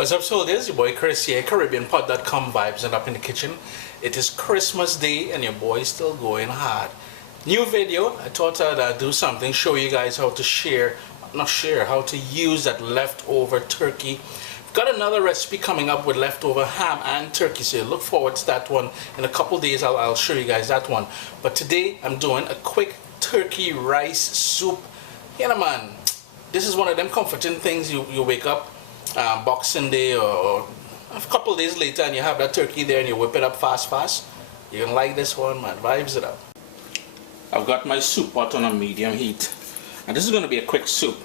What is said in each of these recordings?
What's up, soldiers? Your boy Chris here, CaribbeanPod.com vibes and up in the kitchen. It is Christmas Day and your boy is still going hard. New video. I thought I'd do something, show you guys how to how to use that leftover turkey. Got another recipe coming up with leftover ham and turkey, so look forward to that one. In a couple days I'll show you guys that one. But today I'm doing a quick turkey rice soup. Yeah man, this is one of them comforting things. You wake up Boxing Day or a couple days later and you have that turkey there and you whip it up fast. You're gonna like this one, man. Vibes it up. I've got my soup pot on a medium heat, and this is gonna be a quick soup.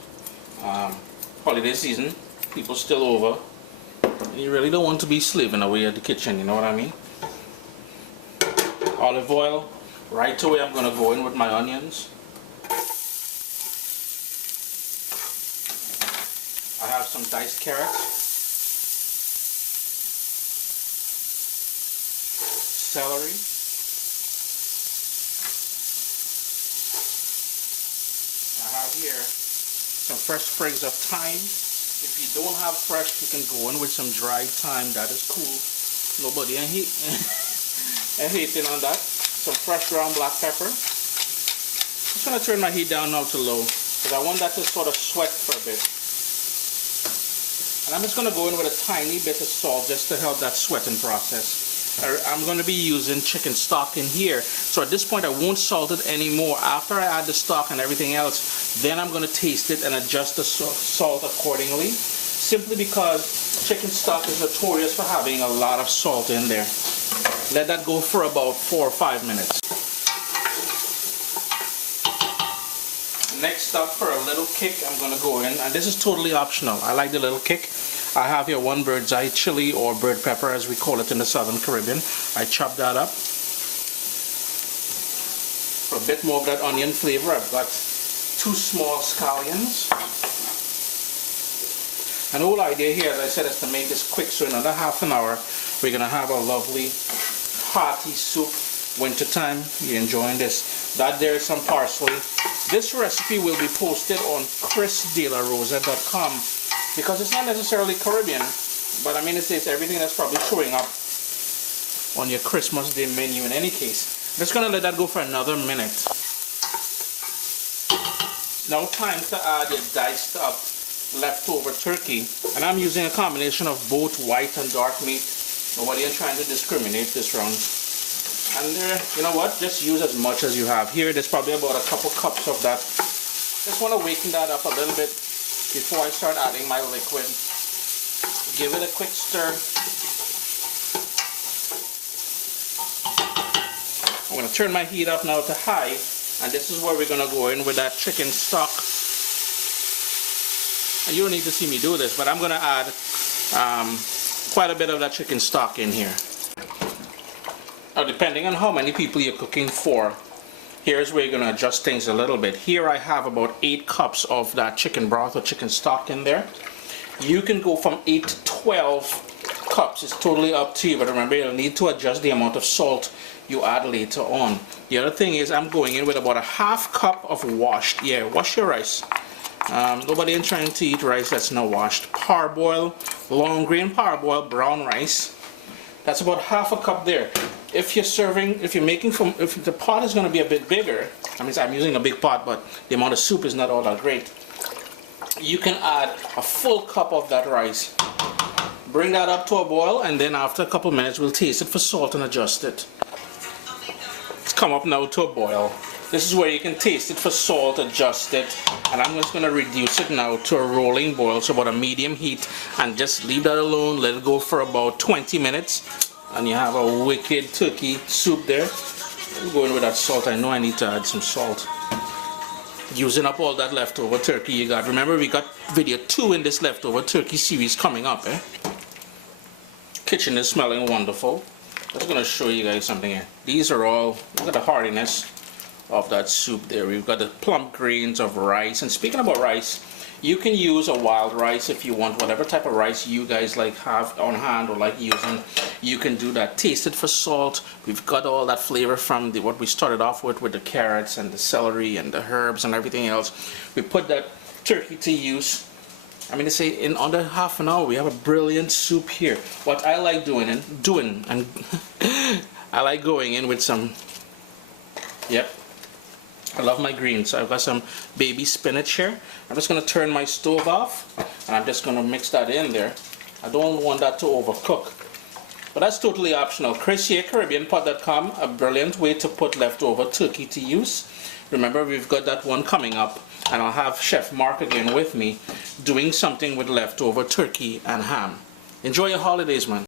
Holiday season, people still over, and you really don't want to be slaving away at the kitchen, you know what I mean? Olive oil. Right away I'm gonna go in with my onions. I have some diced carrots, celery, I have here some fresh sprigs of thyme. If you don't have fresh, you can go in with some dried thyme. That is cool. Nobody ain't hating on that. Some fresh ground black pepper. I'm just gonna turn my heat down now to low because I want that to sort of sweat for a bit. And I'm just going to go in with a tiny bit of salt just to help that sweating process. I'm going to be using chicken stock in here. So at this point I won't salt it anymore. After I add the stock and everything else, then I'm going to taste it and adjust the salt accordingly. Simply because chicken stock is notorious for having a lot of salt in there. Let that go for about 4 or 5 minutes. Next up, for a little kick, I'm going to go in, and this is totally optional. I like the little kick. I have here 1 bird's eye chili, or bird pepper as we call it in the Southern Caribbean. I chop that up. For a bit more of that onion flavor, I've got 2 small scallions. And the whole idea here, as I said, is to make this quick, so in another half an hour, we're going to have a lovely, hearty soup. Wintertime, you're enjoying this. That there is some parsley. This recipe will be posted on chrisdelarosa.com because it's not necessarily Caribbean, but I mean it's everything that's probably showing up on your Christmas Day menu in any case. I'm just going to let that go for another minute. Now time to add your diced up leftover turkey, and I'm using a combination of both white and dark meat. Nobody is trying to discriminate this round. And there, you know what, just use as much as you have. Here there's probably about a couple cups of that. Just want to waken that up a little bit before I start adding my liquid. Give it a quick stir. I'm going to turn my heat up now to high, and this is where we're going to go in with that chicken stock. And you don't need to see me do this, but I'm going to add quite a bit of that chicken stock in here. Now, depending on how many people you're cooking for, here's where you're going to adjust things a little bit. Here I have about 8 cups of that chicken broth or chicken stock in there. You can go from 8 to 12 cups. It's totally up to you, but remember you'll need to adjust the amount of salt you add later on. The other thing is I'm going in with about a half cup of washed, wash your rice. Nobody is trying to eat rice that's not washed. Parboiled, long grain parboiled brown rice. That's about half a cup there. If the pot is going to be a bit bigger, I mean I'm using a big pot, but the amount of soup is not all that great. You can add a full cup of that rice. Bring that up to a boil, and then after a couple minutes we'll taste it for salt and adjust it. It's come up now to a boil. This is where you can taste it for salt, adjust it, and I'm just going to reduce it now to a rolling boil, so about a medium heat, and just leave that alone, let it go for about 20 minutes, and you have a wicked turkey soup there. I'm going with that salt. I know I need to add some salt. Using up all that leftover turkey you got. Remember, we got video 2 in this leftover turkey series coming up. Kitchen is smelling wonderful. I'm just going to show you guys something here. These are all, look at the heartiness of that soup there. We've got the plump grains of rice, and speaking about rice, you can use a wild rice if you want. Whatever type of rice you guys like have on hand or like using, you can do that. Taste it for salt. We've got all that flavor from what we started off with the carrots and the celery and the herbs and everything else. We put that turkey to use. I mean, they say in under half an hour we have a brilliant soup here. What I like doing I like going in with some, yep, I love my greens. So I've got some baby spinach here. I'm just going to turn my stove off and I'm just going to mix that in there. I don't want that to overcook. But that's totally optional. Chris here, CaribbeanPot.com, a brilliant way to put leftover turkey to use. Remember, we've got that one coming up, and I'll have Chef Mark again with me doing something with leftover turkey and ham. Enjoy your holidays, man.